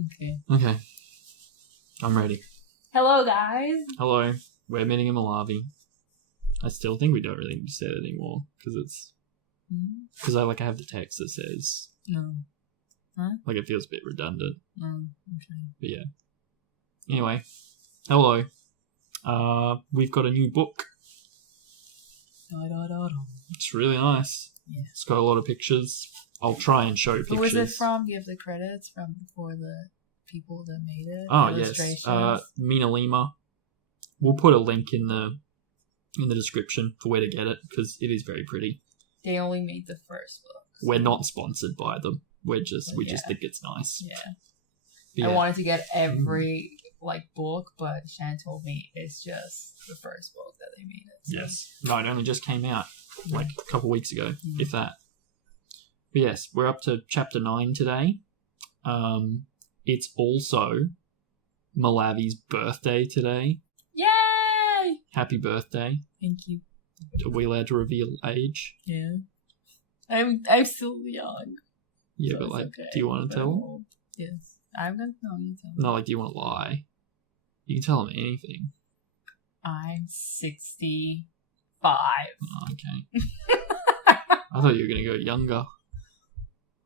Okay. I'm ready. Hello, guys. Hello. We're meeting in Molavi. I still think we don't really need to say it anymore because it's... Because I have the text that says... No. Huh? It feels a bit redundant. Oh, okay. But yeah. Anyway. Hello. We've got a new book. It's really nice. Yeah. It's got a lot of pictures. I'll try and show pictures. Who was it from? Do you have the credits from for the people that made it? Oh, yes. Mina Lima. We'll put a link in the description for where to get it because it is very pretty. They only made the first book. So. We're not sponsored by them. We just think it's nice. Yeah. I wanted to get every book, but Shan told me it's just the first book that they made it. So. Yes. No, it only just came out a couple weeks ago, if that. But yes, we're up to chapter 9 today. It's also Molavi's birthday today. Yay! Happy birthday. Thank you. Are we allowed to reveal age? Yeah. I'm still young. Yeah, so but do you want to tell them? Yes. I'm going to know you tell me. No, do you want to lie? You can tell them anything. I'm 65. Oh, okay. I thought you were going to go younger.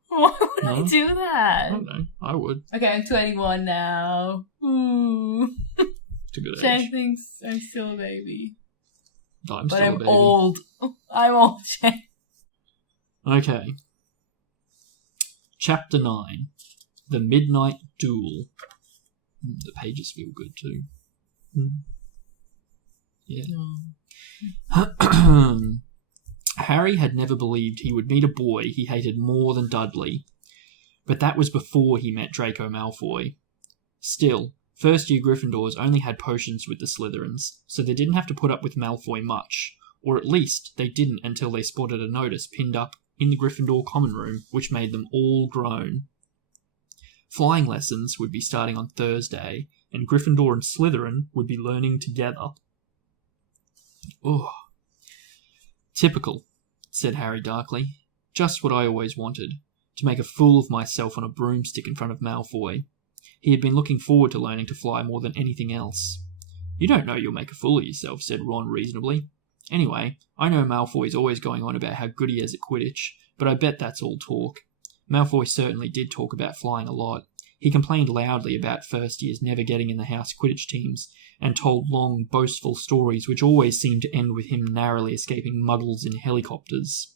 Why would I do that? I don't know. I would. Okay, I'm 21 now. Ooh. It's a good age. Shan thinks I'm still a baby. No, I'm still a baby. Old. I'm old, Shan. Okay. Chapter 9. The Midnight Duel. The pages feel good too. Yeah. Harry had never believed he would meet a boy he hated more than Dudley, but that was before he met Draco Malfoy. Still, first-year Gryffindors only had potions with the Slytherins, so they didn't have to put up with Malfoy much, or at least they didn't until they spotted a notice pinned up in the Gryffindor common room, which made them all groan. Flying lessons would be starting on Thursday, and Gryffindor and Slytherin would be learning together. Ugh. Typical, said Harry darkly. Just what I always wanted, to make a fool of myself on a broomstick in front of Malfoy. He had been looking forward to learning to fly more than anything else. You don't know you'll make a fool of yourself, said Ron reasonably. Anyway, I know Malfoy's always going on about how good he is at Quidditch, but I bet that's all talk. Malfoy certainly did talk about flying a lot. He complained loudly about first years never getting in the house Quidditch teams, and told long, boastful stories which always seemed to end with him narrowly escaping muggles in helicopters.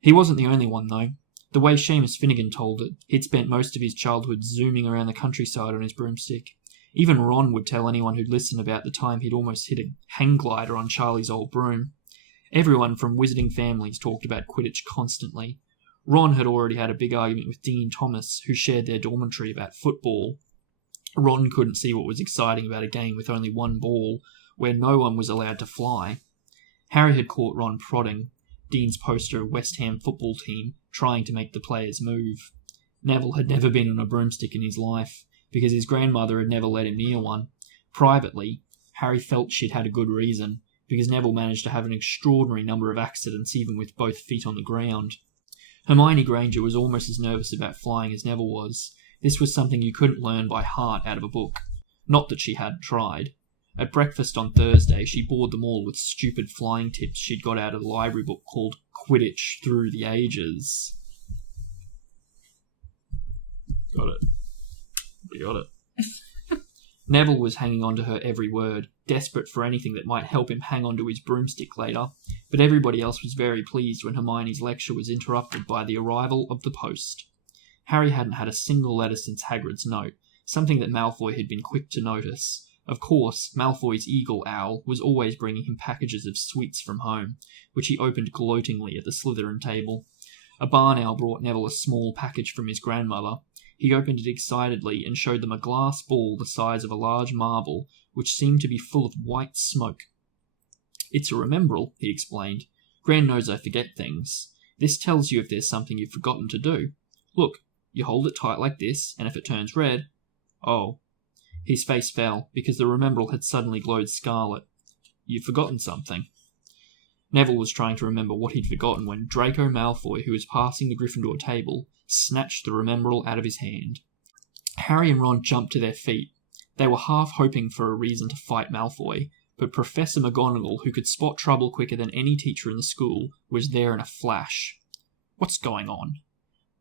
He wasn't the only one, though. The way Seamus Finnegan told it, he'd spent most of his childhood zooming around the countryside on his broomstick. Even Ron would tell anyone who'd listen about the time he'd almost hit a hang glider on Charlie's old broom. Everyone from wizarding families talked about Quidditch constantly. Ron had already had a big argument with Dean Thomas, who shared their dormitory, about football. Ron couldn't see what was exciting about a game with only one ball, where no one was allowed to fly. Harry had caught Ron prodding Dean's poster West Ham football team, trying to make the players move. Neville had never been on a broomstick in his life, because his grandmother had never let him near one. Privately, Harry felt she'd had a good reason, because Neville managed to have an extraordinary number of accidents even with both feet on the ground. Hermione Granger was almost as nervous about flying as Neville was. This was something you couldn't learn by heart out of a book. Not that she hadn't tried. At breakfast on Thursday, she bored them all with stupid flying tips she'd got out of the library book called Quidditch Through the Ages. Got it. We got it. Neville was hanging on to her every word, desperate for anything that might help him hang on to his broomstick later, but everybody else was very pleased when Hermione's lecture was interrupted by the arrival of the post. Harry hadn't had a single letter since Hagrid's note, something that Malfoy had been quick to notice. Of course, Malfoy's eagle owl was always bringing him packages of sweets from home, which he opened gloatingly at the Slytherin table. A barn owl brought Neville a small package from his grandmother. He opened it excitedly and showed them a glass ball the size of a large marble, which seemed to be full of white smoke. It's a remembrall, he explained. Gran knows I forget things. This tells you if there's something you've forgotten to do. Look, you hold it tight like this, and if it turns red... Oh. His face fell, because the remembrall had suddenly glowed scarlet. You've forgotten something. Neville was trying to remember what he'd forgotten when Draco Malfoy, who was passing the Gryffindor table, snatched the remembrall out of his hand. Harry and Ron jumped to their feet. They were half hoping for a reason to fight Malfoy, but Professor McGonagall, who could spot trouble quicker than any teacher in the school, was there in a flash. "What's going on?"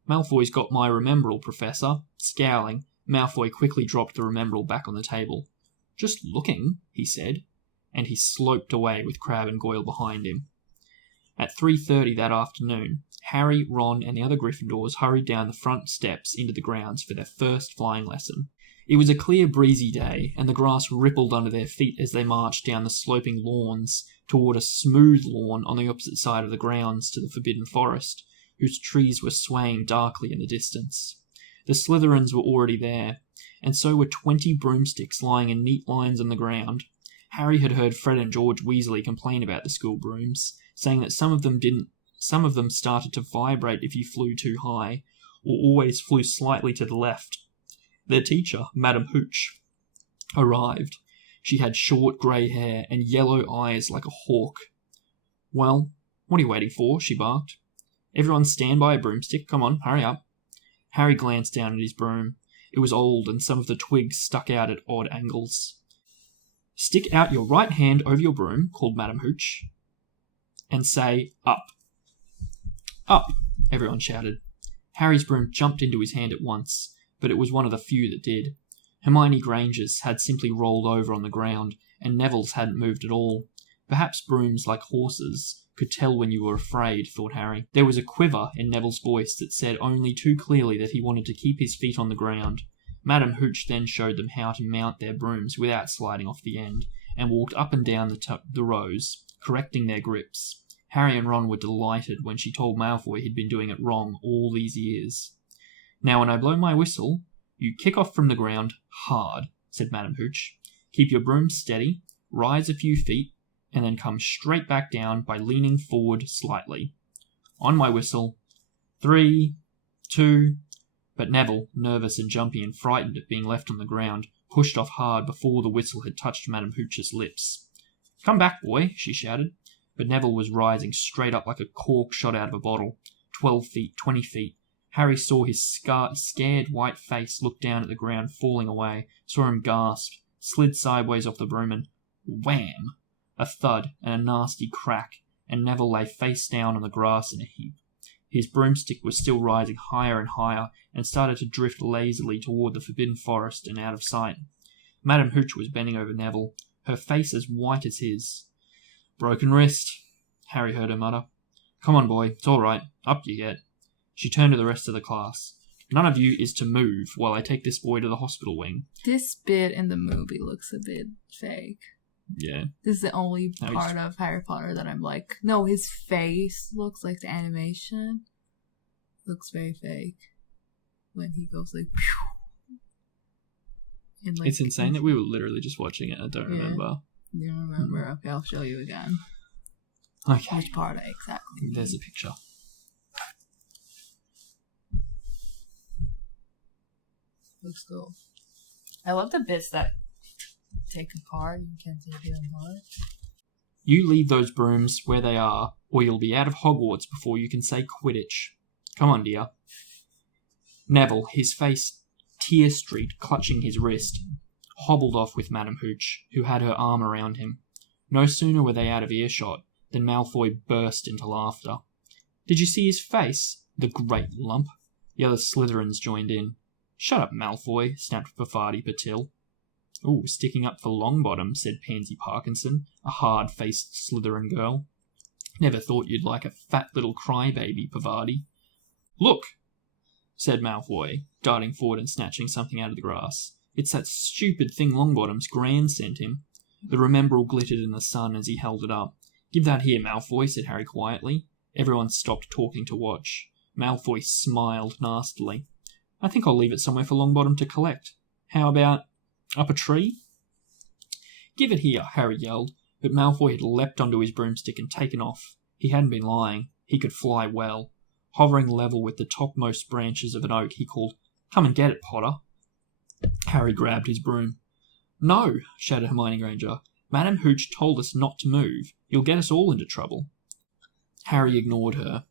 "Malfoy's got my Remembrall, Professor." Scowling, Malfoy quickly dropped the Remembrall back on the table. "Just looking," he said, and he sloped away with Crabbe and Goyle behind him. At 3:30 that afternoon, Harry, Ron, and the other Gryffindors hurried down the front steps into the grounds for their first flying lesson. It was a clear, breezy day, and the grass rippled under their feet as they marched down the sloping lawns toward a smooth lawn on the opposite side of the grounds to the Forbidden Forest, whose trees were swaying darkly in the distance. The Slytherins were already there, and so were 20 broomsticks lying in neat lines on the ground. Harry had heard Fred and George Weasley complain about the school brooms, saying that some of them started to vibrate if you flew too high, or always flew slightly to the left. Their teacher, Madame Hooch, arrived. She had short grey hair and yellow eyes like a hawk. "Well, what are you waiting for?" she barked. "Everyone stand by a broomstick. Come on, hurry up." Harry glanced down at his broom. It was old, and some of the twigs stuck out at odd angles. "Stick out your right hand over your broom," called Madame Hooch, "and say, 'Up.'" "Up," everyone shouted. Harry's broom jumped into his hand at once, but it was one of the few that did. Hermione Granger's had simply rolled over on the ground, and Neville's hadn't moved at all. Perhaps brooms, like horses, could tell when you were afraid, thought Harry. There was a quiver in Neville's voice that said only too clearly that he wanted to keep his feet on the ground. Madame Hooch then showed them how to mount their brooms without sliding off the end, and walked up and down the rows, correcting their grips. Harry and Ron were delighted when she told Malfoy he'd been doing it wrong all these years. "Now when I blow my whistle, you kick off from the ground hard," said Madame Hooch. "Keep your broom steady, rise a few feet, and then come straight back down by leaning forward slightly. On my whistle, 3, 2... But Neville, nervous and jumpy and frightened at being left on the ground, pushed off hard before the whistle had touched Madame Hooch's lips. "Come back, boy," she shouted. But Neville was rising straight up like a cork shot out of a bottle. 12 feet, 20 feet. Harry saw his scared white face look down at the ground falling away, saw him gasp, slid sideways off the broom, and wham! A thud and a nasty crack, and Neville lay face down on the grass in a heap. His broomstick was still rising higher and higher, and started to drift lazily toward the Forbidden Forest and out of sight. Madame Hooch was bending over Neville, her face as white as his. "Broken wrist," Harry heard her mutter. "Come on, boy, it's all right. Up you get." She turned to the rest of the class. "None of you is to move while I take this boy to the hospital wing." This bit in the movie looks a bit fake. Yeah. This is the only part of Harry Potter that I'm like, no, his face looks like the animation. Looks very fake. When he goes like, phew. And like, it's insane that we were literally just watching it. I don't remember. You don't remember? Okay, I'll show you again. Okay. Which part exactly? There's a picture. Looks cool. I love the bits that take apart and can't take it apart. "You leave those brooms where they are, or you'll be out of Hogwarts before you can say Quidditch. Come on, dear." Neville, his face tear-streaked, clutching his wrist, hobbled off with Madame Hooch, who had her arm around him. No sooner were they out of earshot than Malfoy burst into laughter. "Did you see his face? The great lump." The other Slytherins joined in. "Shut up, Malfoy," snapped Parvati Patil. "Ooh, sticking up for Longbottom," said Pansy Parkinson, a hard-faced Slytherin girl. "Never thought you'd like a fat little crybaby, Parvati." "Look," said Malfoy, darting forward and snatching something out of the grass. "It's that stupid thing Longbottom's Gran sent him." The Remembrall glittered in the sun as he held it up. "Give that here, Malfoy," said Harry quietly. Everyone stopped talking to watch. Malfoy smiled nastily. "I think I'll leave it somewhere for Longbottom to collect. How about up a tree?" "Give it here," Harry yelled, but Malfoy had leapt onto his broomstick and taken off. He hadn't been lying. He could fly well. Hovering level with the topmost branches of an oak, he called, "Come and get it, Potter." Harry grabbed his broom. "No," shouted Hermione Granger. "Madame Hooch told us not to move. You'll get us all into trouble." Harry ignored her.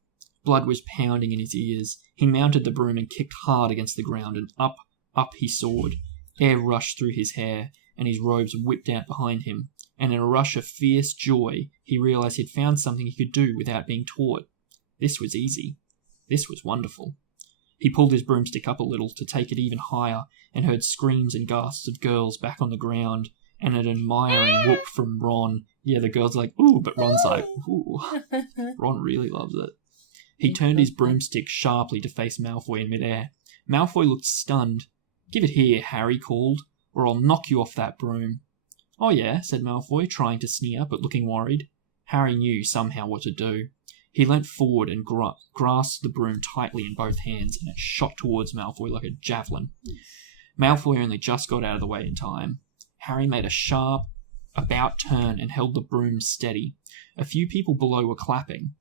Blood was pounding in his ears. He mounted the broom and kicked hard against the ground, and up, Up he soared. Air rushed through his hair, and his robes whipped out behind him, and in a rush of fierce joy, he realized he'd found something he could do without being taught. This was easy. This was wonderful. He pulled his broomstick up a little to take it even higher, and heard screams and gasps of girls back on the ground, and an admiring whoop from Ron. Yeah, the girls are like, ooh, but Ron's like, ooh. Ron really loves it. He turned his broomstick sharply to face Malfoy in midair. Malfoy looked stunned. Give it here, Harry called, or I'll knock you off that broom. Oh yeah, said Malfoy, trying to sneer, but looking worried. Harry knew somehow what to do. He leant forward and grasped the broom tightly in both hands, and it shot towards Malfoy like a javelin. Malfoy only just got out of the way in time. Harry made a sharp, about turn and held the broom steady. A few people below were clapping.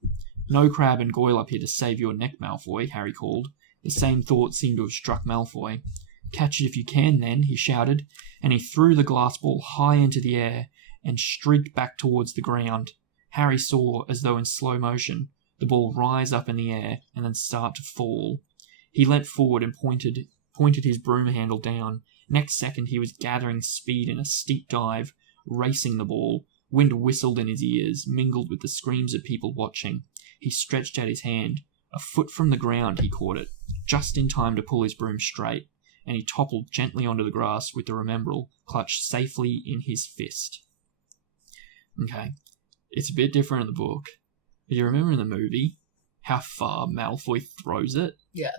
No Crabbe and Goyle up here to save your neck, Malfoy, Harry called. The same thought seemed to have struck Malfoy. Catch it if you can, then, he shouted, and he threw the glass ball high into the air and streaked back towards the ground. Harry saw, as though in slow motion, the ball rise up in the air and then start to fall. He leant forward and pointed his broom handle down. Next second he was gathering speed in a steep dive, racing the ball. Wind whistled in his ears, mingled with the screams of people watching. He stretched out his hand. A foot from the ground he caught it, just in time to pull his broom straight, and he toppled gently onto the grass with the Remembrall clutched safely in his fist. Okay, it's a bit different in the book. But you remember in the movie how far Malfoy throws it? Yeah.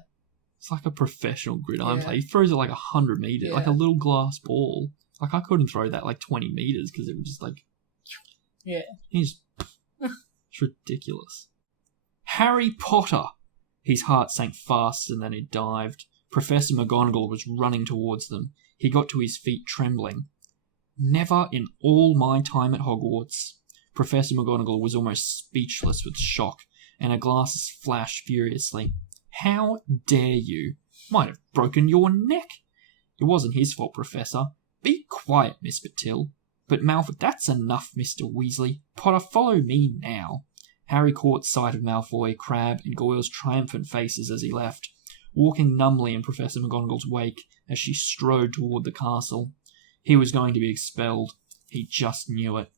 It's like a professional gridiron player. He throws it like 100 meters, like a little glass ball. Like, I couldn't throw that like 20 meters because it was just like... Yeah. It's ridiculous. Harry Potter! His heart sank fast and then he dived. Professor McGonagall was running towards them. He got to his feet trembling. Never in all my time at Hogwarts. Professor McGonagall was almost speechless with shock, and her glasses flashed furiously. How dare you? Might have broken your neck. It wasn't his fault, Professor. Be quiet, Miss Patil. But Malfoy, that's enough, Mr. Weasley. Potter, follow me now. Harry caught sight of Malfoy, Crabbe, and Goyle's triumphant faces as he left, walking numbly in Professor McGonagall's wake as she strode toward the castle. He was going to be expelled. He just knew it.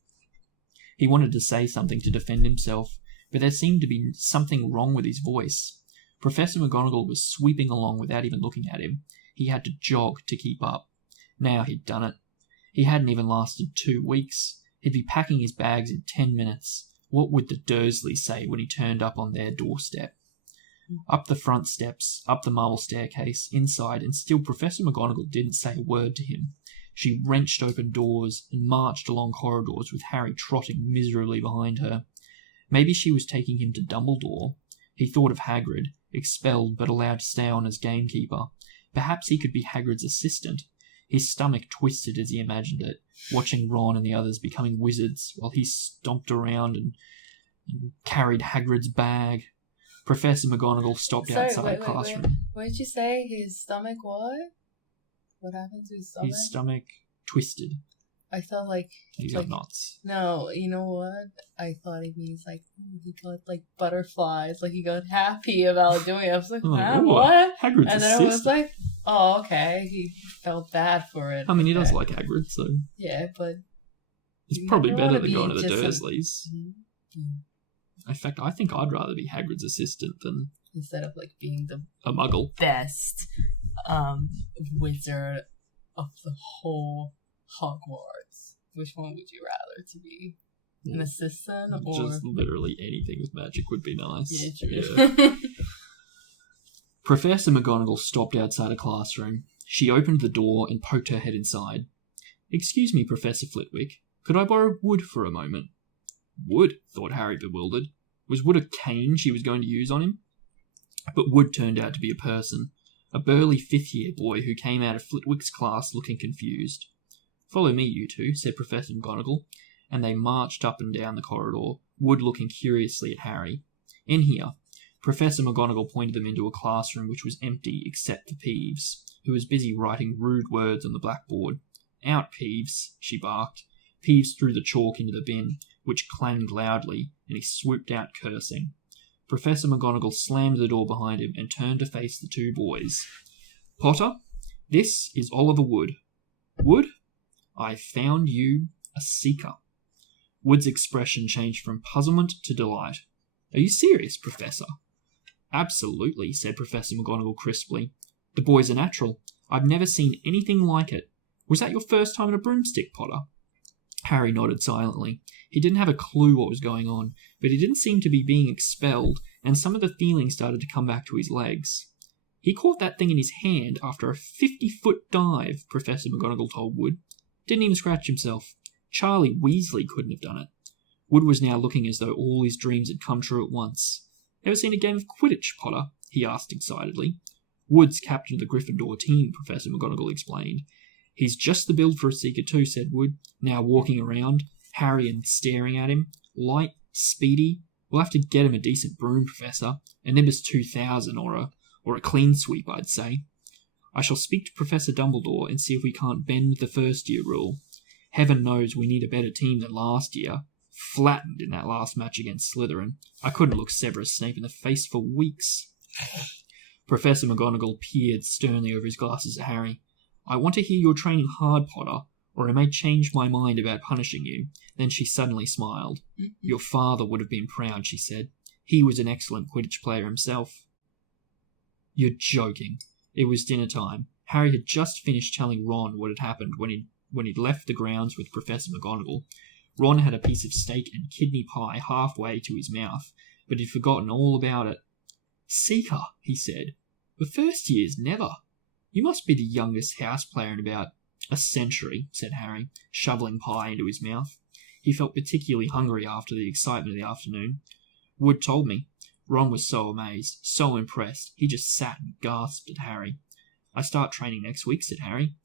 He wanted to say something to defend himself, but there seemed to be something wrong with his voice. Professor McGonagall was sweeping along without even looking at him. He had to jog to keep up. Now he'd done it. He hadn't even lasted 2 weeks. He'd be packing his bags in 10 minutes. What would the Dursleys say when he turned up on their doorstep? Up the front steps, up the marble staircase, inside, and still Professor McGonagall didn't say a word to him. She wrenched open doors and marched along corridors with Harry trotting miserably behind her. Maybe she was taking him to Dumbledore. He thought of Hagrid, expelled but allowed to stay on as gamekeeper. Perhaps he could be Hagrid's assistant. His stomach twisted as he imagined it, watching Ron and the others becoming wizards while he stomped around and carried Hagrid's bag. Professor McGonagall stopped outside the classroom. What did you say? His stomach what? What happened to his stomach? His stomach twisted. I felt like... He got knots. No, you know what? I thought it means like, he got like butterflies, like he got happy about doing it. I was like, what? Hagrid's and then I was like, oh, okay. He felt bad for it. I mean, he does like Hagrid, so... Yeah, but... It's probably better than going to the Dursleys. Mm-hmm. In fact, I think I'd rather be Hagrid's assistant than... Instead of like being a muggle. Best wizard of the whole Hogwarts. Which one would you rather to be? An assistant or... Just literally anything with magic would be nice. Yeah, true. Yeah. Professor McGonagall stopped outside a classroom. She opened the door and poked her head inside. Excuse me, Professor Flitwick. Could I borrow wood for a moment? Wood, thought Harry, bewildered. Was wood a cane she was going to use on him? But wood turned out to be a person. A burly fifth-year boy who came out of Flitwick's class looking confused. Follow me, you two, said Professor McGonagall, and they marched up and down the corridor, Wood looking curiously at Harry. In here, Professor McGonagall pointed them into a classroom which was empty except for Peeves, who was busy writing rude words on the blackboard. Out, Peeves, she barked. Peeves threw the chalk into the bin, which clanged loudly, and he swooped out cursing. Professor McGonagall slammed the door behind him and turned to face the two boys. Potter, This is Oliver Wood. Wood, I found you a seeker. Wood's expression changed from puzzlement to delight. Are you serious, Professor? Absolutely, said Professor McGonagall crisply. The boy's a natural. I've never seen anything like it. Was that your first time in a broomstick, Potter? Harry nodded silently. He didn't have a clue what was going on, but he didn't seem to be being expelled, and some of the feeling started to come back to his legs. He caught that thing in his hand after a 50-foot dive, Professor McGonagall told Wood. Didn't even scratch himself. Charlie Weasley couldn't have done it. Wood was now looking as though all his dreams had come true at once. Ever seen a game of Quidditch, Potter? He asked excitedly. Wood's captain of the Gryffindor team, Professor McGonagall explained. He's just the build for a Seeker too, said Wood, now walking around, Harry and staring at him. Light, speedy. We'll have to get him a decent broom, Professor. A Nimbus 2000 or a clean sweep, I'd say. I shall speak to Professor Dumbledore and see if we can't bend the first-year rule. Heaven knows we need a better team than last year. Flattened in that last match against Slytherin. I couldn't look Severus Snape in the face for weeks. Professor McGonagall peered sternly over his glasses at Harry. I want to hear you're training hard, Potter, or I may change my mind about punishing you. Then she suddenly smiled. Your father would have been proud, she said. He was an excellent Quidditch player himself. You're joking. It was dinner time. Harry had just finished telling Ron what had happened when he'd left the grounds with Professor McGonagall. Ron had a piece of steak and kidney pie halfway to his mouth, but he'd forgotten all about it. Seeker, he said. The first years, never. You must be the youngest house player in about a century, said Harry, shoveling pie into his mouth. He felt particularly hungry after the excitement of the afternoon. Wood told me. Ron was so amazed, so impressed, he just sat and gasped at Harry. I start training next week, said Harry.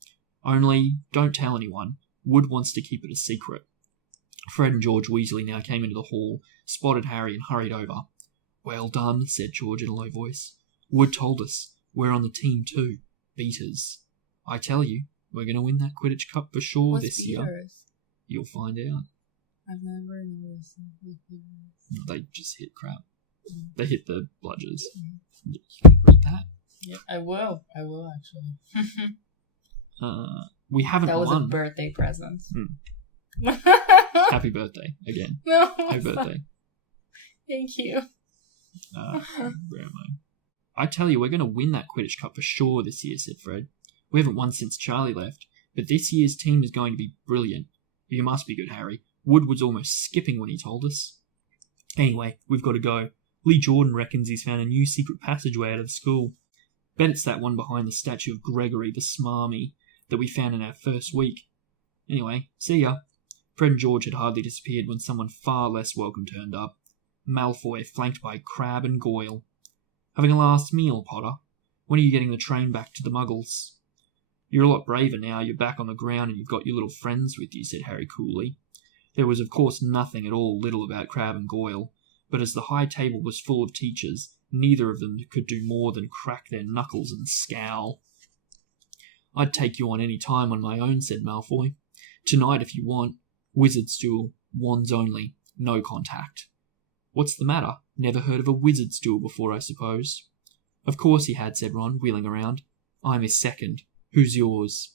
Only, don't tell anyone. Wood wants to keep it a secret. Fred and George Weasley now came into the hall, spotted Harry and hurried over. Well done, said George in a low voice. Wood told us. We're on the team too. Beaters. I tell you, we're going to win that Quidditch Cup for sure. What's this beaters? year. You'll find out. I've never noticed. They just hit crap. They hit the bludgers. Mm. You can read that. Yeah, I will actually. We haven't That was won. a birthday present. Happy birthday again. No. Happy birthday. Thank you. Where am I tell you, we're going to win that Quidditch Cup for sure this year, said Fred. We haven't won since Charlie left, but this year's team is going to be brilliant. You must be good, Harry. Wood was almost skipping when he told us. Anyway, we've got to go. Lee Jordan reckons he's found a new secret passageway out of the school. Bet it's that one behind the statue of Gregory the Smarmy that we found in our first week. Anyway, see ya. Fred and George had hardly disappeared when someone far less welcome turned up. Malfoy, flanked by Crabbe and Goyle. Having a last meal, Potter? When are you getting the train back to the Muggles? You're a lot braver now. You're back on the ground and you've got your little friends with you, said Harry coolly. There was, of course, nothing at all little about Crabbe and Goyle, but as the high table was full of teachers, neither of them could do more than crack their knuckles and scowl. I'd take you on any time on my own, said Malfoy. Tonight, if you want. Wizard's duel. Wands only. No contact. What's the matter? Never heard of a wizard's duel before, I suppose. Of course he had, said Ron, wheeling around. I'm his second. Who's yours?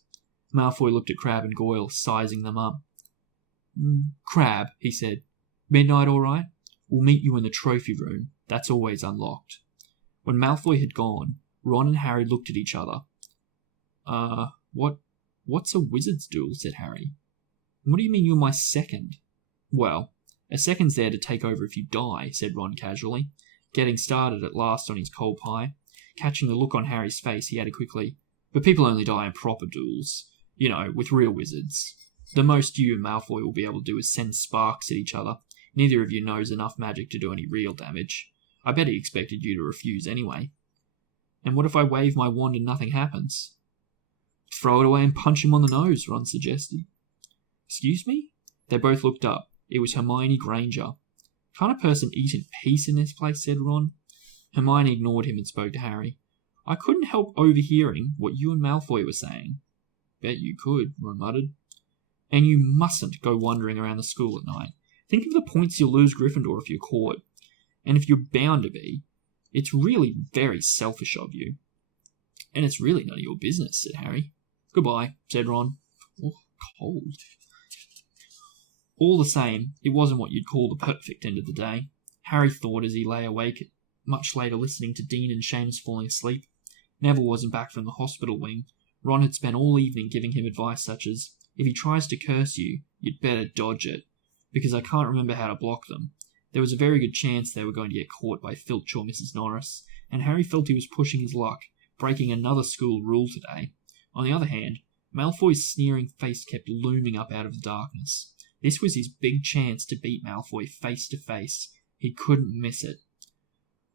Malfoy looked at Crabbe and Goyle, sizing them up. Crabbe, he said. Midnight all right? We'll meet you in the trophy room. That's always unlocked. When Malfoy had gone, Ron and Harry looked at each other. What's a wizard's duel? Said Harry. What do you mean you're my second? Well, a second's there to take over if you die, said Ron casually, getting started at last on his cold pie. Catching the look on Harry's face, he added quickly, but people only die in proper duels. You know, with real wizards. The most you and Malfoy will be able to do is send sparks at each other. Neither of you knows enough magic to do any real damage. I bet he expected you to refuse anyway. And what if I wave my wand and nothing happens? Throw it away and punch him on the nose, Ron suggested. Excuse me? They both looked up. It was Hermione Granger. Can't a person eat in peace in this place, said Ron. Hermione ignored him and spoke to Harry. I couldn't help overhearing what you and Malfoy were saying. Bet you could, Ron muttered. And you mustn't go wandering around the school at night. Think of the points you'll lose Gryffindor if you're caught. And if you're bound to be, it's really very selfish of you. And it's really none of your business, said Harry. Goodbye, said Ron. Oh, cold. All the same, it wasn't what you'd call the perfect end of the day. Harry thought as he lay awake much later listening to Dean and Seamus falling asleep. Neville wasn't back from the hospital wing. Ron had spent all evening giving him advice such as, if he tries to curse you, you'd better dodge it, because I can't remember how to block them. There was a very good chance they were going to get caught by Filch or Mrs. Norris, and Harry felt he was pushing his luck, breaking another school rule today. On the other hand, Malfoy's sneering face kept looming up out of the darkness. This was his big chance to beat Malfoy face to face. He couldn't miss it.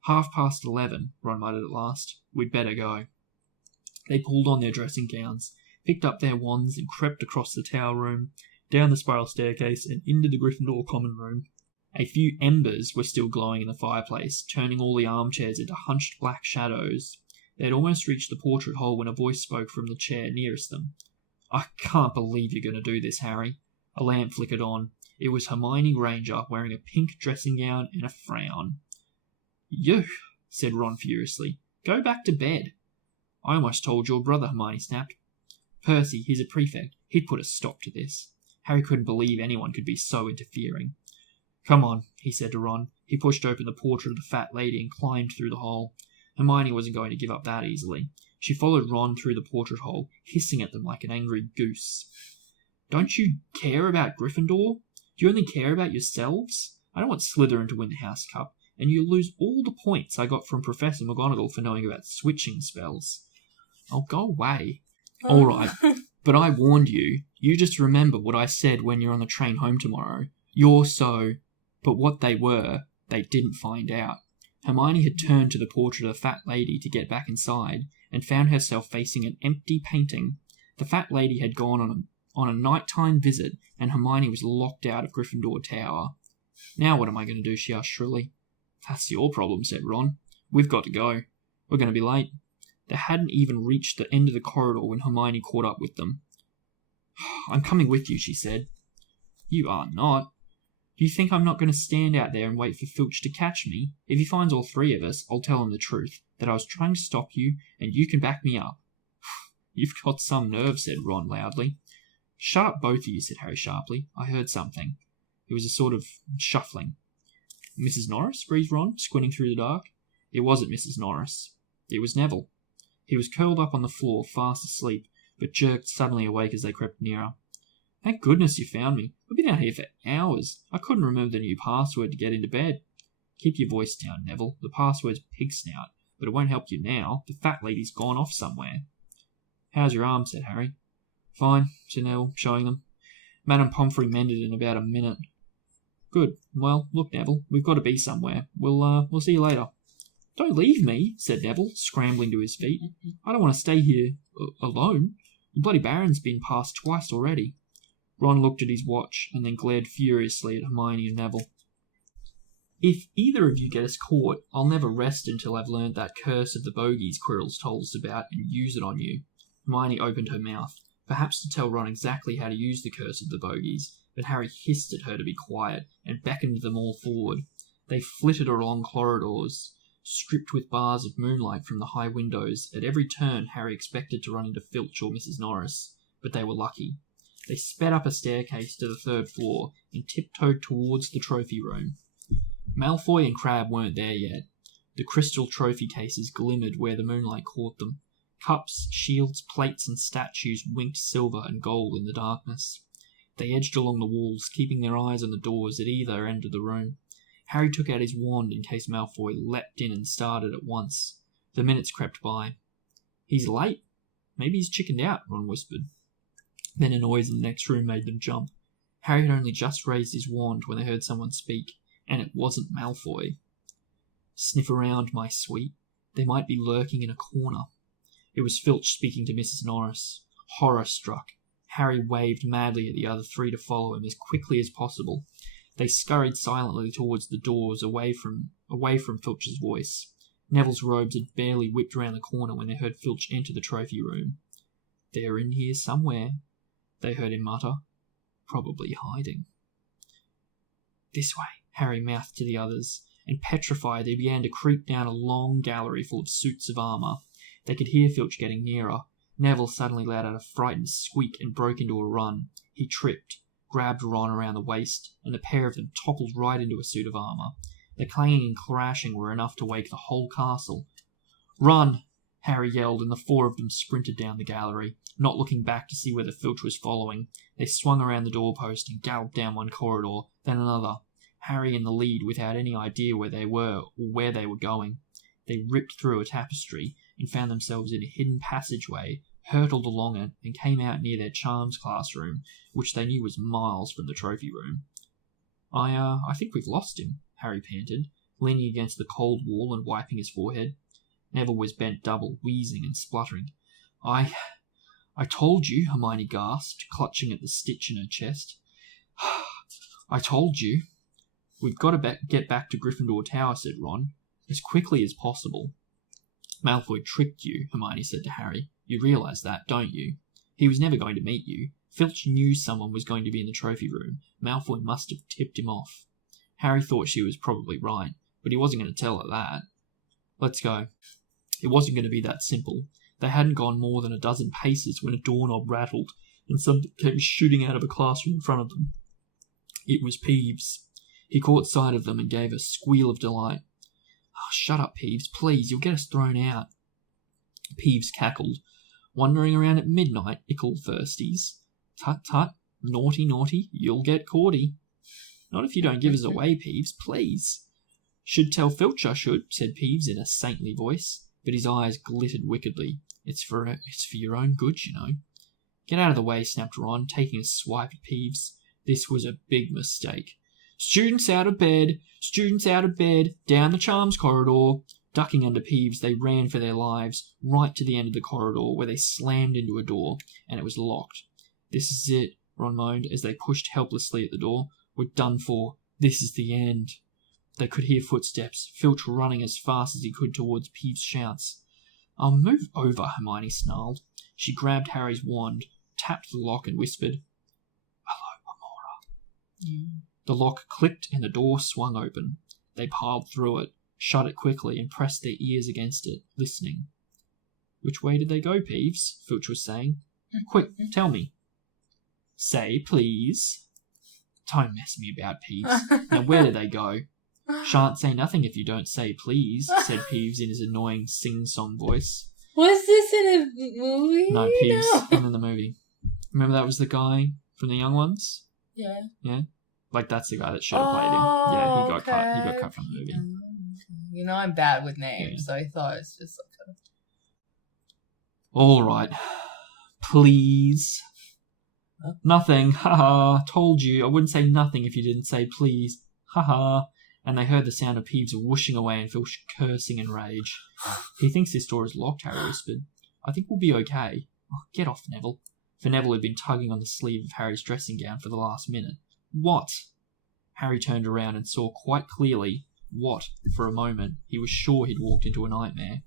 11:30, Ron muttered at last. We'd better go. They pulled on their dressing gowns, picked up their wands and crept across the tower room, down the spiral staircase and into the Gryffindor common room. A few embers were still glowing in the fireplace, turning all the armchairs into hunched black shadows. They had almost reached the portrait hole when a voice spoke from the chair nearest them. I can't believe you're going to do this, Harry. A lamp flickered on. It was Hermione Granger, wearing a pink dressing gown and a frown. You, said Ron furiously. Go back to bed. I almost told your brother, Hermione snapped. Percy, he's a prefect. He'd put a stop to this. Harry couldn't believe anyone could be so interfering. Come on, he said to Ron. He pushed open the portrait of the fat lady and climbed through the hole. Hermione wasn't going to give up that easily. She followed Ron through the portrait hole, hissing at them like an angry goose. Don't you care about Gryffindor? Do you only care about yourselves? I don't want Slytherin to win the House Cup, and you'll lose all the points I got from Professor McGonagall for knowing about switching spells. Oh, go away. All right, but I warned you. You just remember what I said when you're on the train home tomorrow. You're so... But what they were, they didn't find out. Hermione had turned to the portrait of the fat lady to get back inside, and found herself facing an empty painting. The fat lady had gone on a nighttime visit, and Hermione was locked out of Gryffindor Tower. Now what am I going to do, she asked shrilly. That's your problem, said Ron. We've got to go. We're going to be late. They hadn't even reached the end of the corridor when Hermione caught up with them. I'm coming with you, she said. You are not. Do you think I'm not going to stand out there and wait for Filch to catch me? If he finds all three of us, I'll tell him the truth, that I was trying to stop you, and you can back me up. You've got some nerve, said Ron loudly. Shut up, both of you, said Harry sharply. I heard something. It was a sort of shuffling. Mrs. Norris? Breathed Ron, squinting through the dark. It wasn't Mrs. Norris. It was Neville. He was curled up on the floor, fast asleep, but jerked suddenly awake as they crept nearer. Thank goodness you found me. I've been out here for hours. I couldn't remember the new password to get into bed. Keep your voice down, Neville. The password's pig snout, but it won't help you now. The fat lady's gone off somewhere. How's your arm? Said Harry. Fine, said Neville, showing them. Madame Pomfrey mended in about a minute. Good. Well, look, Neville, we've got to be somewhere. We'll see you later. Don't leave me, said Neville, scrambling to his feet. I don't want to stay here alone. The bloody Baron's been past twice already. Ron looked at his watch and then glared furiously at Hermione and Neville. If either of you get us caught, I'll never rest until I've learned that curse of the bogies Quirrell's told us about and use it on you. Hermione opened her mouth, perhaps to tell Ron exactly how to use the curse of the bogies, but Harry hissed at her to be quiet and beckoned them all forward. They flitted along corridors, stripped with bars of moonlight from the high windows. At every turn, Harry expected to run into Filch or Mrs. Norris, but they were lucky. They sped up a staircase to the third floor and tiptoed towards the trophy room. Malfoy and Crabbe weren't there yet. The crystal trophy cases glimmered where the moonlight caught them. Cups, shields, plates, and statues winked silver and gold in the darkness. They edged along the walls, keeping their eyes on the doors at either end of the room. Harry took out his wand in case Malfoy leapt in and started at once. The minutes crept by. He's late. Maybe he's chickened out, Ron whispered. Then a noise in the next room made them jump. Harry had only just raised his wand when they heard someone speak, and it wasn't Malfoy. Sniff around, my sweet. They might be lurking in a corner. It was Filch speaking to Mrs. Norris. Horror-struck, Harry waved madly at the other three to follow him as quickly as possible. They scurried silently towards the doors, away from Filch's voice. Neville's robes had barely whipped round the corner when they heard Filch enter the trophy room. They're in here somewhere, they heard him mutter. Probably hiding. This way, Harry mouthed to the others, and petrified they began to creep down a long gallery full of suits of armour. They could hear Filch getting nearer. Neville suddenly let out a frightened squeak and broke into a run. He tripped, grabbed Ron around the waist, and the pair of them toppled right into a suit of armour. The clanging and crashing were enough to wake the whole castle. "Run!" Harry yelled, and the four of them sprinted down the gallery, not looking back to see whether Filch was following. They swung around the doorpost and galloped down one corridor, then another, Harry in the lead without any idea where they were or where they were going. They ripped through a tapestry and found themselves in a hidden passageway, hurtled along it, and came out near their charms classroom, which they knew was miles from the trophy room. I think we've lost him," Harry panted, leaning against the cold wall and wiping his forehead. Neville was bent double, wheezing and spluttering. I told you," Hermione gasped, clutching at the stitch in her chest. "I told you." "We've got to get back to Gryffindor Tower," said Ron, "as quickly as possible." "Malfoy tricked you," Hermione said to Harry. "You realise that, don't you? He was never going to meet you. Filch knew someone was going to be in the trophy room. Malfoy must have tipped him off." Harry thought she was probably right, but he wasn't going to tell her that. "Let's go." It wasn't going to be that simple. They hadn't gone more than a dozen paces when a doorknob rattled and something came shooting out of a classroom in front of them. It was Peeves. He caught sight of them and gave a squeal of delight. "Oh, shut up, Peeves, please, you'll get us thrown out." Peeves cackled. "Wandering around at midnight, ickle thirsties. Tut, tut, naughty, naughty, you'll get caughty." "Not if you don't give us away, Peeves, please." "Should tell Filch I should," said Peeves in a saintly voice, but his eyes glittered wickedly. It's for your own good, you know." "Get out of the way," snapped Ron, taking a swipe at Peeves. This was a big mistake. "Students out of bed! Students out of bed! Down the charms corridor!" Ducking under Peeves, they ran for their lives, right to the end of the corridor, where they slammed into a door, and it was locked. "This is it," Ron moaned, as they pushed helplessly at the door. "We're done for. This is the end." They could hear footsteps, Filch running as fast as he could towards Peeves' shouts. "I'll move over," Hermione snarled. She grabbed Harry's wand, tapped the lock, and whispered, "Hello, Amora." The lock clicked and the door swung open. They piled through it, shut it quickly, and pressed their ears against it, listening. "Which way did they go, Peeves?" Filch was saying. "Quick, tell me." "Say, please." "Don't mess me about, Peeves. Now, where did they go?" "Shan't say nothing if you don't say please," said Peeves in his annoying sing-song voice. Was this in a movie? No, Peeves, in the movie. Remember that was the guy from the Young Ones? Yeah. Yeah? Like, that's the guy that should have played him. Yeah, he got cut. He got cut from the movie. You know I'm bad with names, so I thought it's just like a... All right. Please. Huh? Nothing. Ha-ha. Told you. I wouldn't say nothing if you didn't say please. Ha-ha. And they heard the sound of Peeves whooshing away and Filch cursing in rage. "He thinks this door is locked," Harry whispered. "I think we'll be okay." "Oh, get off, Neville." For Neville had been tugging on the sleeve of Harry's dressing gown for the last minute. "What?" Harry turned around and saw quite clearly what, for a moment, he was sure he'd walked into a nightmare.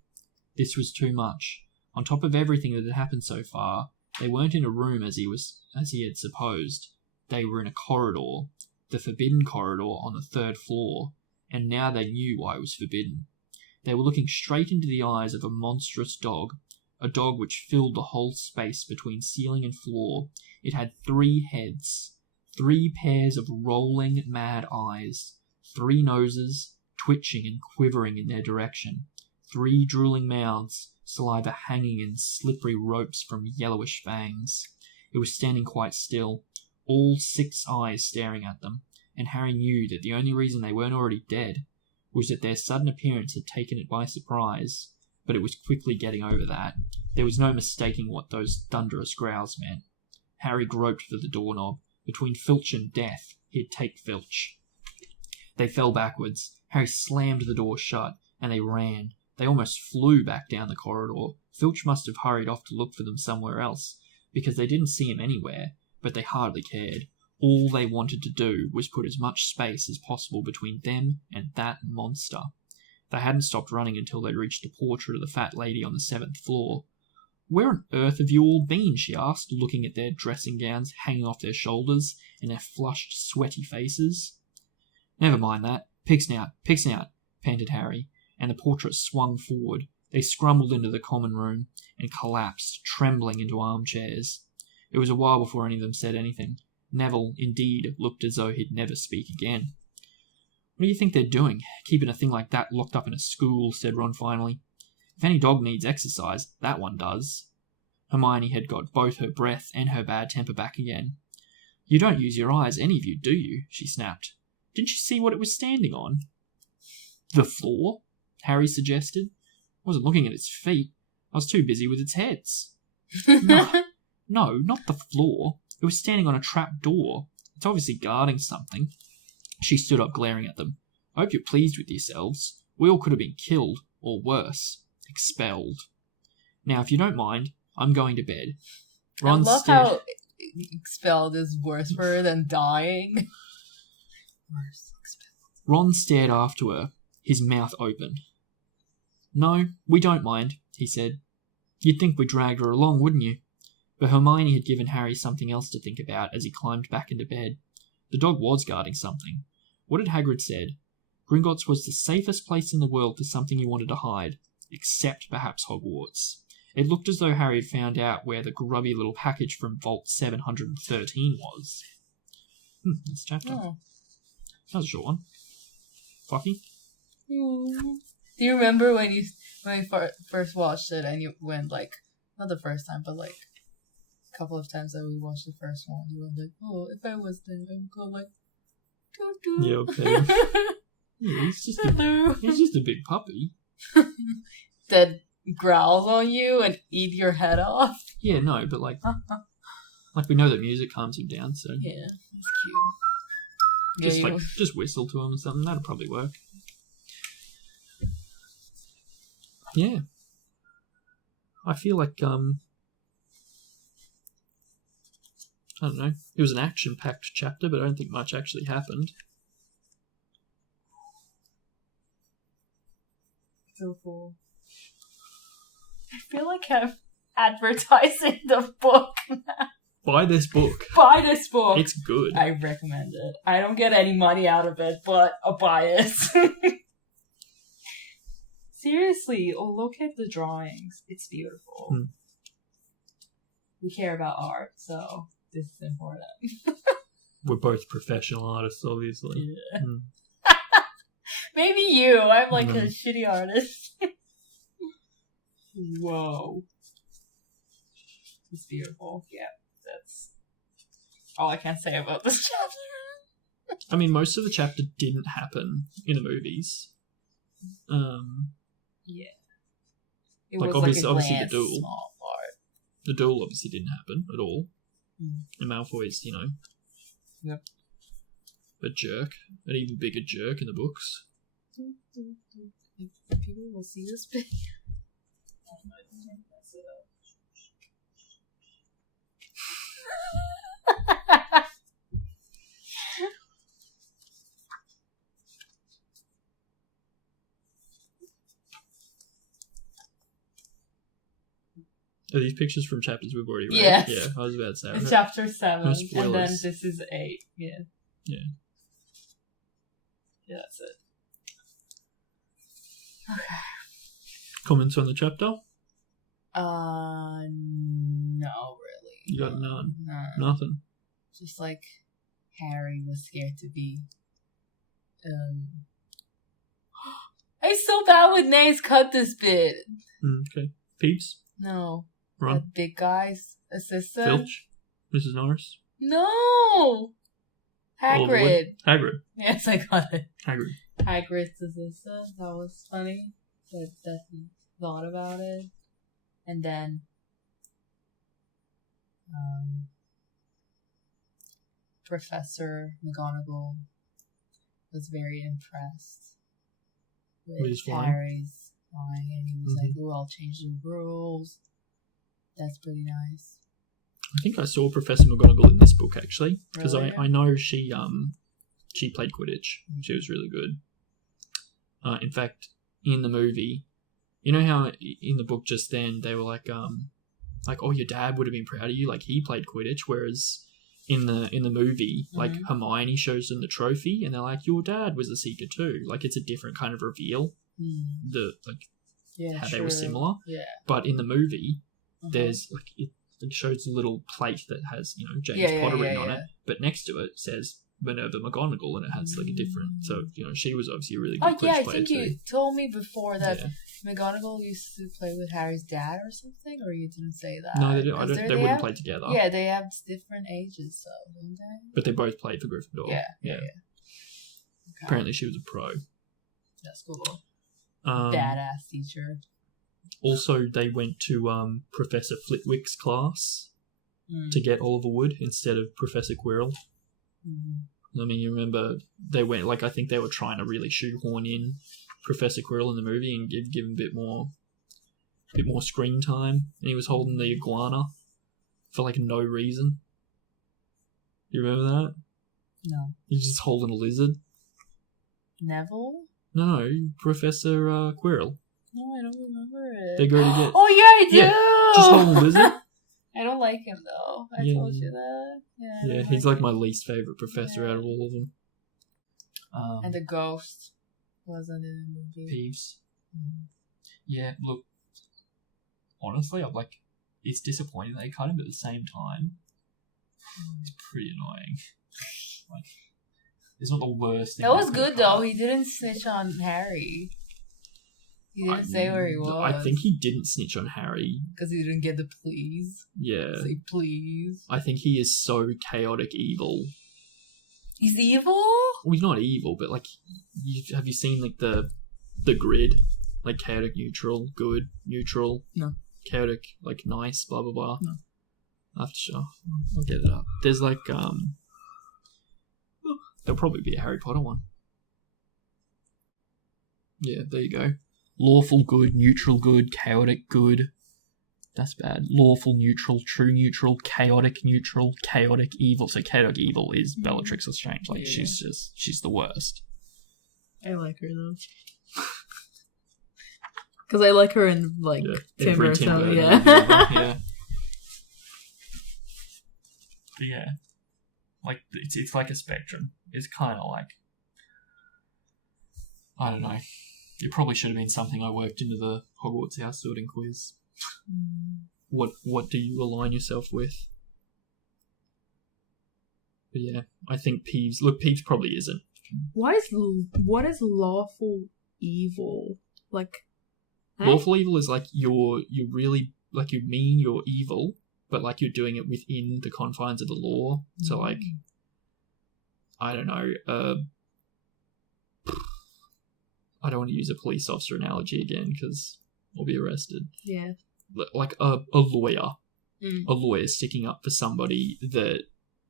This was too much. On top of everything that had happened so far, they weren't in a room as he had supposed. They were in a corridor. The forbidden corridor on the 3rd floor, and now they knew why it was forbidden. They were looking straight into the eyes of a monstrous dog, a dog which filled the whole space between ceiling and floor. It had 3 heads, 3 pairs of rolling, mad eyes, 3 noses, twitching and quivering in their direction, 3 drooling mouths, saliva hanging in slippery ropes from yellowish fangs. It was standing quite still, all 6 eyes staring at them, and Harry knew that the only reason they weren't already dead was that their sudden appearance had taken it by surprise, but it was quickly getting over that. There was no mistaking what those thunderous growls meant. Harry groped for the doorknob. Between Filch and death, he'd take Filch. They fell backwards. Harry slammed the door shut, and they ran. They almost flew back down the corridor. Filch must have hurried off to look for them somewhere else, because they didn't see him anywhere, but they hardly cared. All they wanted to do was put as much space as possible between them and that monster. They hadn't stopped running until they'd reached the portrait of the fat lady on the 7th floor. "Where on earth have you all been?" she asked, looking at their dressing gowns hanging off their shoulders and their flushed, sweaty faces. "Never mind that. Pig snout, panted Harry, and the portrait swung forward. They scrambled into the common room and collapsed, trembling into armchairs. It was a while before any of them said anything. Neville, indeed, looked as though he'd never speak again. "What do you think they're doing, keeping a thing like that locked up in a school?" said Ron finally. "If any dog needs exercise, that one does." Hermione had got both her breath and her bad temper back again. "You don't use your eyes, any of you, do you?" she snapped. "Didn't you see what it was standing on?" "The floor?" Harry suggested. "I wasn't looking at its feet. I was too busy with its heads." No, not the floor. It was standing on a trap door. It's obviously guarding something." She stood up, glaring at them. "I hope you're pleased with yourselves. We all could have been killed, or worse, expelled. Now, if you don't mind, I'm going to bed." I love how expelled is worse for her than dying. Worse, expelled. Ron stared after her, his mouth open. "No, we don't mind," he said. "You'd think we dragged her along, wouldn't you?" But Hermione had given Harry something else to think about as he climbed back into bed. The dog was guarding something. What had Hagrid said? Gringotts was the safest place in the world for something you wanted to hide, except perhaps Hogwarts. It looked as though Harry had found out where the grubby little package from Vault 713 was. That's a chapter. Oh. That was a short one. Fluffy? Do you remember when you first watched it and you went like, not the first time, but like a couple of times that we watched the first one, you went like, "Oh, if I was them, I would go like, doo-doo." Yeah, okay. Yeah, he's just a big puppy. That growls on you and eat your head off. Yeah, no, but like we know that music calms him down, so Yeah, that's cute. Just whistle to him or something. That'll probably work. Yeah, I feel like I don't know. It was an action-packed chapter, but I don't think much actually happened. So cool. I feel like I'm advertising the book now. Buy this book. Buy this book. It's good. I recommend it. I don't get any money out of it, but I'll buy it. Seriously, look at the drawings. It's beautiful. We care about art, so this is important. We're both professional artists, obviously. Yeah. Maybe you. I'm like a shitty artist. Whoa. It's beautiful. Yeah, that's all I can say about this chapter. I mean, most of the chapter didn't happen in the movies. Yeah. It was obviously the duel. Small part. The duel obviously didn't happen at all. And Malfoy's, Yep. a jerk, an even bigger jerk in the books. People will see this video. Are these pictures from chapters we've already read? Yes. Yeah, I was about to say. It's chapter 7, No and spoilers. then this is 8. Yeah. Yeah. Yeah, that's it. Okay. Comments on the chapter? No, really. You got none? No. Nothing. Just like Harry was scared to be. I'm so bad with names. Cut this bit. Okay. Peeps? No. Ron? The big guy's assistant. Filch? Mrs. Norris? No. Hagrid. Hagrid. Yes, I got it. Hagrid. Hagrid's assistant. That was funny. That he thought about it. And then Professor McGonagall was very impressed with Harry's flying, and he was like, "Oh, I'll change the rules." That's pretty nice. I think I saw Professor McGonagall in this book actually, because Really? I know she played Quidditch. She was really good. In fact, in the movie, you know how in the book just then they were like, oh, your dad would have been proud of you, like he played Quidditch, whereas in the movie, like Hermione shows them the trophy, and they're like, your dad was a Seeker too. Like it's a different kind of reveal. Yeah, how true. they were similar. Yeah. But in the movie, Uh-huh. there's like it shows a little plate that has James Potter written on it, but next to it says Minerva McGonagall, and it has like a different. So she was obviously a really good Quidditch I player think too. you told me before that Yeah. McGonagall used to play with Harry's dad or something, or you didn't say that? No, they didn't. They wouldn't play together. Yeah, they have different ages, so don't they? But they both played for Gryffindor. Yeah. Okay. Apparently, she was a pro. That's cool. Badass teacher. Also, they went to Professor Flitwick's class to get Oliver Wood instead of Professor Quirrell. I mean, you remember they went I think they were trying to really shoehorn in Professor Quirrell in the movie and give him a bit more screen time, and he was holding the iguana for no reason. You remember that? No. He's just holding a lizard. Neville? No, Professor Quirrell. No, I don't remember it. They go to get. Oh yeah, I do. Yeah, just holding a lizard. I don't like him though. I told you that. Yeah, he's my least favorite professor out of all of them. And the ghost wasn't in the movie. Peeves. Yeah, look. Honestly, I'm it's disappointing they cut him, but at the same time, it's pretty annoying. It's not the worst thing. That was good though. He didn't snitch on Harry. He didn't say where he was. I think he didn't snitch on Harry. Because he didn't get the please. Yeah. Say please. I think he is so chaotic evil. He's evil? Well, he's not evil, but have you seen the grid? Chaotic, neutral, good, neutral. No. Chaotic, nice, blah blah blah. No. I have to show. I'll get it up. There's there'll probably be a Harry Potter one. Yeah, there you go. Lawful good, neutral good, chaotic good. That's bad. Lawful neutral, true neutral, chaotic neutral, chaotic evil. So chaotic evil is Bellatrix Lestrange. She's the worst. I like her though. Because I like her in Tim Burton. Yeah. Yeah. But yeah. It's like a spectrum. It's kind of I don't know. It probably should have been something I worked into the Hogwarts house sorting quiz. What do you align yourself with? But yeah, I think Peeves probably isn't. What is lawful evil? Lawful evil is you're really you mean you're evil, but you're doing it within the confines of the law. So I don't know. I don't want to use a police officer analogy again because I'll be arrested. Yeah. A lawyer. A lawyer sticking up for somebody that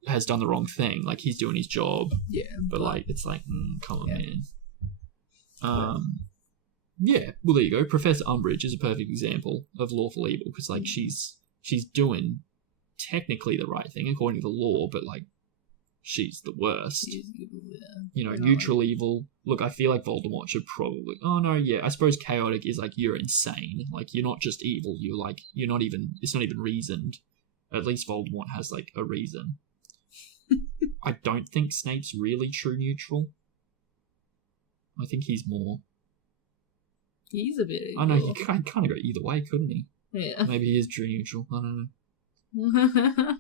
has done the wrong thing. He's doing his job. Yeah. But it's come on, man. Yeah. Well, there you go. Professor Umbridge is a perfect example of lawful evil because she's doing technically the right thing according to the law, but she's the worst. She's evil, yeah. Neutral evil. Look, I feel like Voldemort should probably... Oh, no, yeah. I suppose chaotic is you're insane. You're not just evil. You're not even... It's not even reasoned. At least Voldemort has, a reason. I don't think Snape's really true neutral. I think he's more... He's a bit evil. I know, he kind of go either way, couldn't he? Yeah. Maybe he is true neutral. I don't know.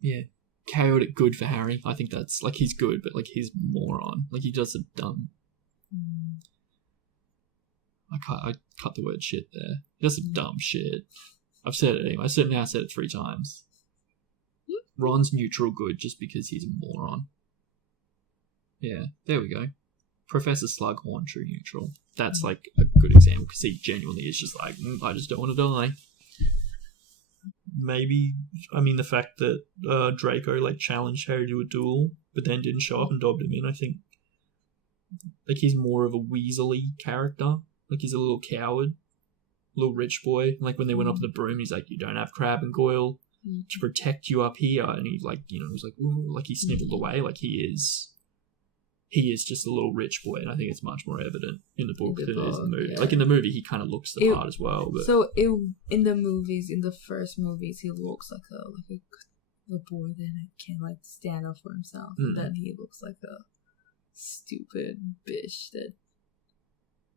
Yeah. Chaotic good for Harry. I think that's he's good, but he's moron. He does some dumb. I cut the word shit there. He does some dumb shit. I've said it anyway. I said it 3 times. Ron's neutral good just because he's a moron. Yeah, there we go. Professor Slughorn true neutral. That's a good example because he genuinely is just I just don't want to die. Maybe, the fact that Draco challenged Harry to a duel, but then didn't show up and dobbed him in. I think he's more of a Weasley character. He's a little coward, little rich boy. When they went up to the broom, he's you don't have Crabbe and Goyle to protect you up here, and he was ooh, he sniveled away. He is just a little rich boy, and I think it's much more evident in the book than it is in the movie. Yeah. In the movie, he kind of looks the part as well. But... So in the first movies, he looks like a boy that can stand up for himself. And then he looks like a stupid bitch that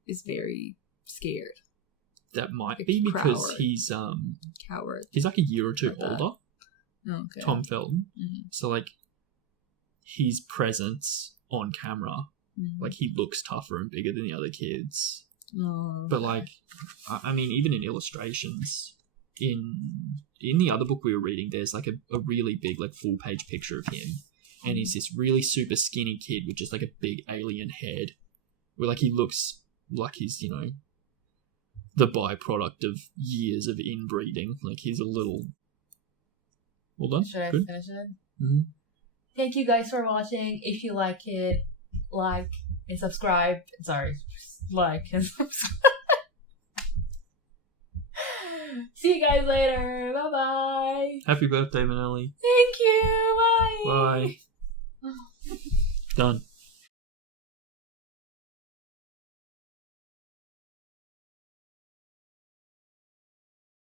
is very scared. that might be because Coward. he's like a year or two Like that. older. Okay. Tom Felton. Mhm. So like his presence on camera, Mhm. like he looks tougher and bigger than the other kids. Oh. But like, I mean, even in illustrations, in the other book we were reading, there's like a really big like full page picture of him, and he's this really super skinny kid with just like a big alien head, where like he looks like he's, you know, the byproduct of years of inbreeding. Like he's a little. Well done. Should I Good. finish it? Mm-hmm. Thank you guys for watching. If you like it, like and subscribe. Sorry, like and subscribe. See you guys later. Bye bye. Happy birthday, Manelli. Thank you. Bye. Bye. Done.